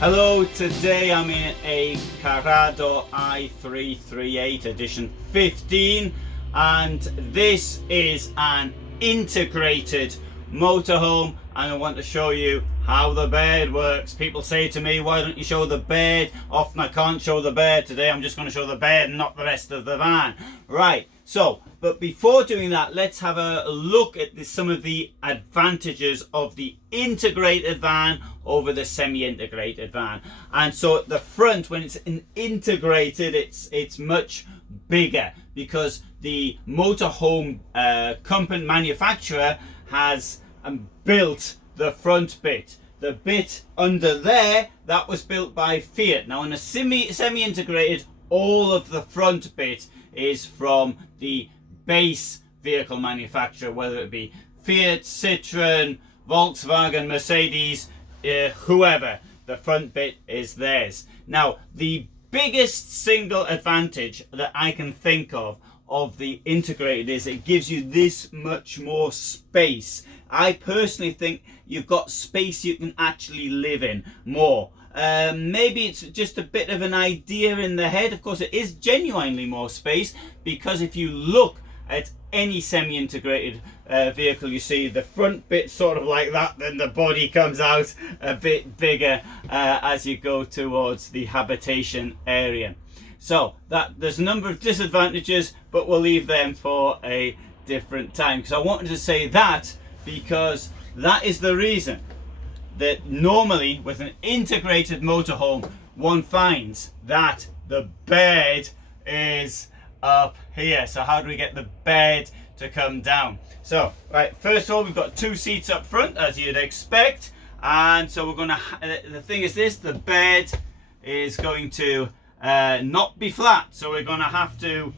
Hello, today I'm in a Carado i338 edition 15 and this is an integrated motorhome and I want to show you how the bed works. People say to me, why don't you show the bed? Often I can't show the bed. Today I'm just going to show the bed and not the rest of the van. Right, so but before doing that, let's have a look at some of the advantages of the integrated van over the semi-integrated van. And so at the front, when it's integrated, it's much bigger because the motorhome company manufacturer has built the front bit. The bit under there, that was built by Fiat. Now in a semi-integrated, all of the front bit is from the base vehicle manufacturer, whether it be Fiat, Citroen, Volkswagen, Mercedes, whoever. The front bit is theirs. Now the biggest single advantage that I can think of the integrated is it gives you this much more space. I personally think you've got space you can actually live in more. Maybe it's just a bit of an idea in the head. Of course it is genuinely more space, because if you look at any semi-integrated vehicle, you see the front bit sort of like that, then the body comes out a bit bigger as you go towards the habitation area. So that there's a number of disadvantages, but we'll leave them for a different time, because I wanted to say that because that is the reason that normally with an integrated motorhome one finds that the bed is up here. So how do we get the bed to come down? So right, first of all, we've got two seats up front as you'd expect, and so we're going to the thing is this, the bed is going to not be flat, so we're going to have to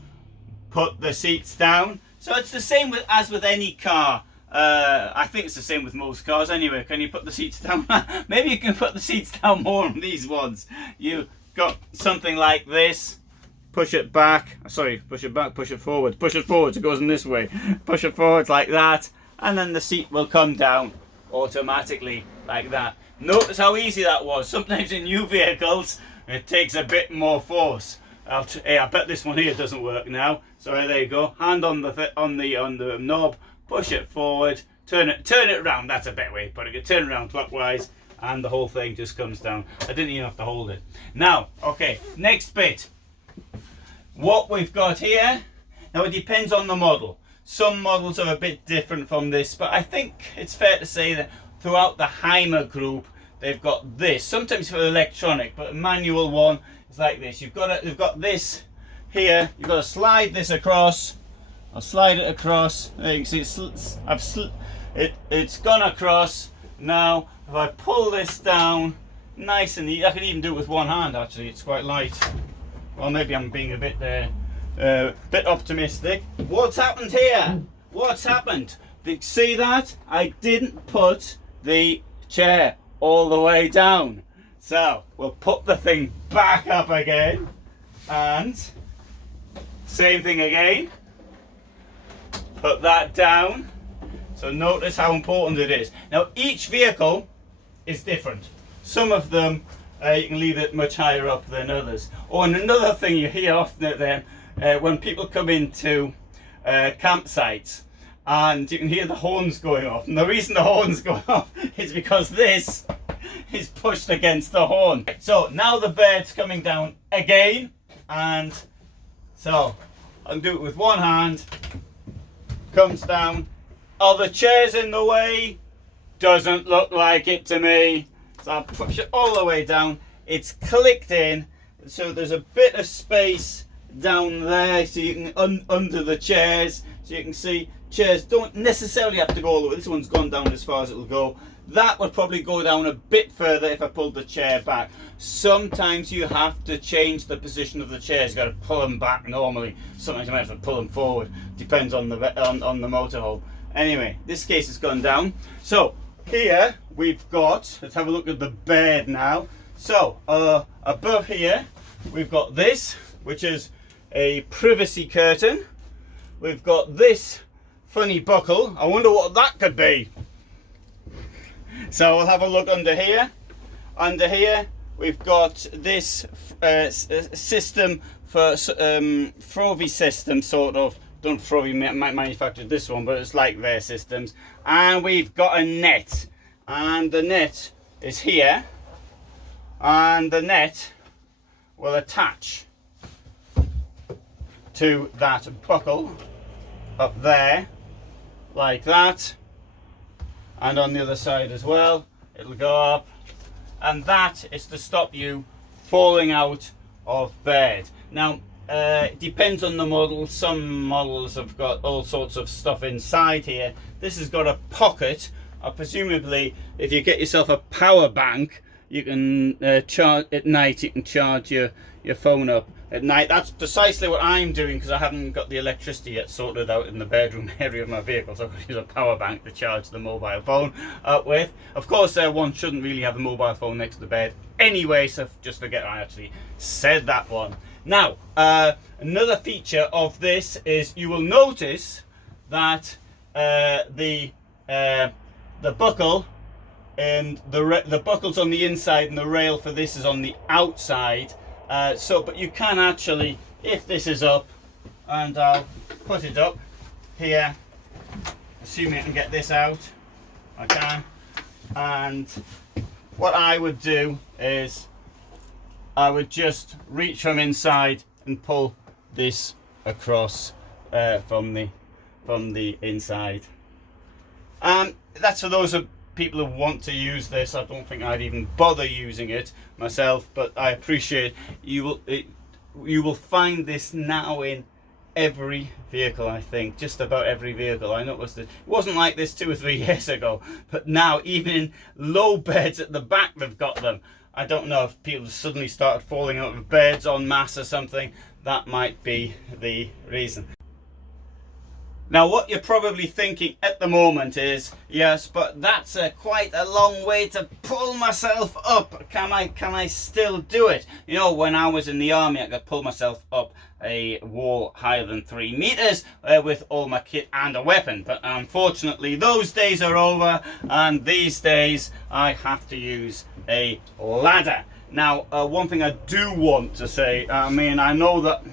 put the seats down. So it's the same as with any car. I think it's the same with most cars anyway. Can you put the seats down? Maybe you can put the seats down more on these ones. You got something like this. Push it back. Sorry, push it back, push it forward. Push it forward, it goes in this way. Push it forward like that, and then the seat will come down automatically like that. Notice how easy that was. Sometimes in new vehicles, it takes a bit more force. Hey, I bet this one here doesn't work now. So there you go. Hand on the knob. Push it forward, turn it around. That's a better way of putting it. Turn it around clockwise, and the whole thing just comes down. I didn't even have to hold it. Now, okay, next bit. What we've got here, now it depends on the model. Some models are a bit different from this, but I think it's fair to say that throughout the Hymer Group, they've got this. Sometimes for electronic, but a manual one is like this. They've got this here. You've got to slide this across. I'll slide it across. There you can see it's gone across. Now if I pull this down nice and easy, I can even do it with one hand actually, it's quite light. Well, maybe I'm being a bit optimistic. What's happened here? What's happened? Did you see that? I didn't put the chair all the way down. So we'll put the thing back up again, and same thing again. Put that down. So notice how important it is. Now each vehicle is different. Some of them you can leave it much higher up than others. Oh, and another thing you hear often at them when people come into campsites, and you can hear the horns going off. And the reason the horns go off is because this is pushed against the horn. So now the bed's coming down again, and so I'll do it with one hand. Comes down. Are the chairs in the way? Doesn't look like it to me. So I'll push it all the way down. It's clicked in, so there's a bit of space down there, so you can under the chairs, so you can see chairs don't necessarily have to go all the way. This one's gone down as far as it'll go. That would probably go down a bit further if I pulled the chair back. Sometimes you have to change the position of the chairs. You've got to pull them back normally. Sometimes you might have to pull them forward. Depends on the motorhome. Anyway, this case has gone down. So here we've got, let's have a look at the bed now. So above here we've got this, which is a privacy curtain. We've got this funny buckle. I wonder what that could be. So we'll have a look under here. Under here we've got this system for Frovey system, sort of. Don't Frovey manufacture this one, but it's like their systems. And we've got a net, and the net is here, and the net will attach to that buckle up there like that, and on the other side as well it'll go up, and that is to stop you falling out of bed. Now it depends on the model. Some models have got all sorts of stuff inside here. This has got a pocket. Presumably if you get yourself a power bank, you can charge at night. You can charge your phone up at night. That's precisely what I'm doing, because I haven't got the electricity yet sorted out in the bedroom area of my vehicle, so I've got to use a power bank to charge the mobile phone up with. Of course one shouldn't really have a mobile phone next to the bed anyway, so just forget I actually said that one. Now another feature of this is you will notice that the buckle and the buckle's on the inside and the rail for this is on the outside. But you can actually, if this is up, and I'll put it up here, assuming I can get this out, I can. And what I would do is I would just reach from inside and pull this across from the inside. That's for those of people who want to use this. I don't think I'd even bother using it myself, but I appreciate you will find this now in every vehicle. I think just about every vehicle. I noticed it wasn't like this 2 or 3 years ago, but now even in low beds at the back they've got them. I don't know if people suddenly started falling out of beds en masse or something. That might be the reason. Now what you're probably thinking at the moment is, yes, but that's quite a long way to pull myself up. Can I still do it? You know, when I was in the army, I could pull myself up a wall higher than 3 meters with all my kit and a weapon. But unfortunately, those days are over, and these days I have to use a ladder. Now, one thing I do want to say, I mean, I know that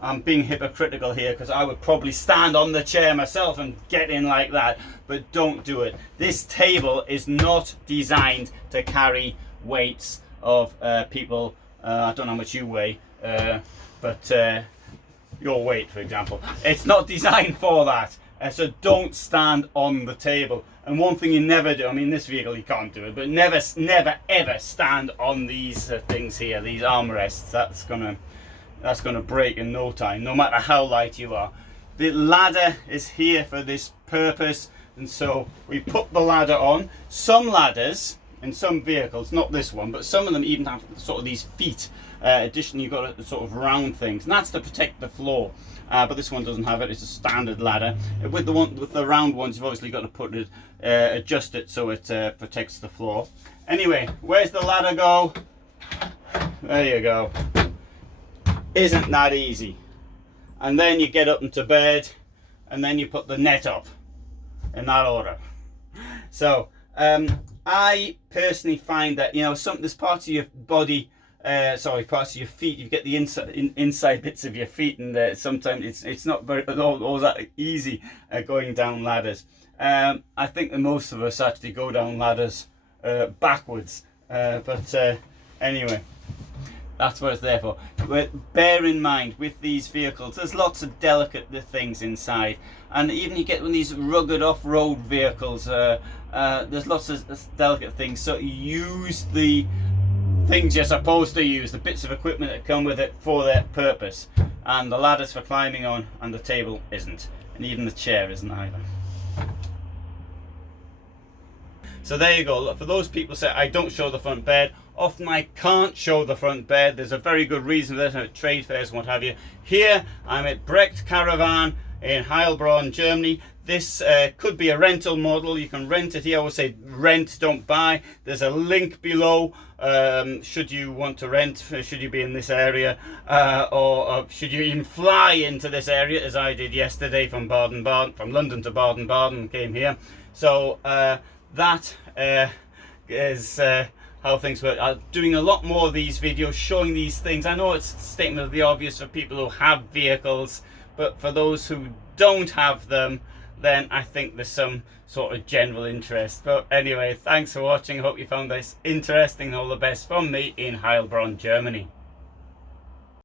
I'm being hypocritical here, because I would probably stand on the chair myself and get in like that, but don't do it. This table is not designed to carry weights of people. I don't know how much you weigh, but your weight, for example. It's not designed for that, so don't stand on the table. And one thing you never do, I mean, this vehicle you can't do it, but never ever stand on these things here, these armrests. That's gonna break in no time, no matter how light you are. The ladder is here for this purpose, and so we put the ladder on. Some ladders in some vehicles, not this one, but some of them even have sort of these feet. Additionally, you've got sort of round things, and that's to protect the floor. But this one doesn't have it. It's a standard ladder. With the round ones, you've obviously got to put it, adjust it so it protects the floor. Anyway, where's the ladder go? There you go. Isn't that easy? And then you get up into bed, and then you put the net up in that order. So I personally find that, you know, there's parts of your body, parts of your feet, you get the inside bits of your feet, and sometimes it's not all that easy going down ladders. I think that most of us actually go down ladders backwards, but anyway, that's what it's there for. But bear in mind, with these vehicles, there's lots of delicate things inside, and even you get one of these rugged off-road vehicles, there's lots of delicate things. So use the things you're supposed to use, the bits of equipment that come with it for that purpose. And the ladder's for climbing on, and the table isn't, and even the chair isn't either. So there you go. For those people who say I don't show the front bed, often I can't show the front bed. There's a very good reason for that, at trade fairs and what have you. Here I'm at Brecht Caravan in Heilbronn, Germany. This could be a rental model. You can rent it here. I would say rent, don't buy. There's a link below should you want to rent, should you be in this area, or should you even fly into this area, as I did yesterday from London to Baden-Baden, came here. So that is how things work. I'm doing a lot more of these videos showing these things. I know it's a statement of the obvious for people who have vehicles, but for those who don't have them, then I think there's some sort of general interest. But anyway, thanks for watching. I hope you found this interesting. All the best from me in Heilbronn, Germany.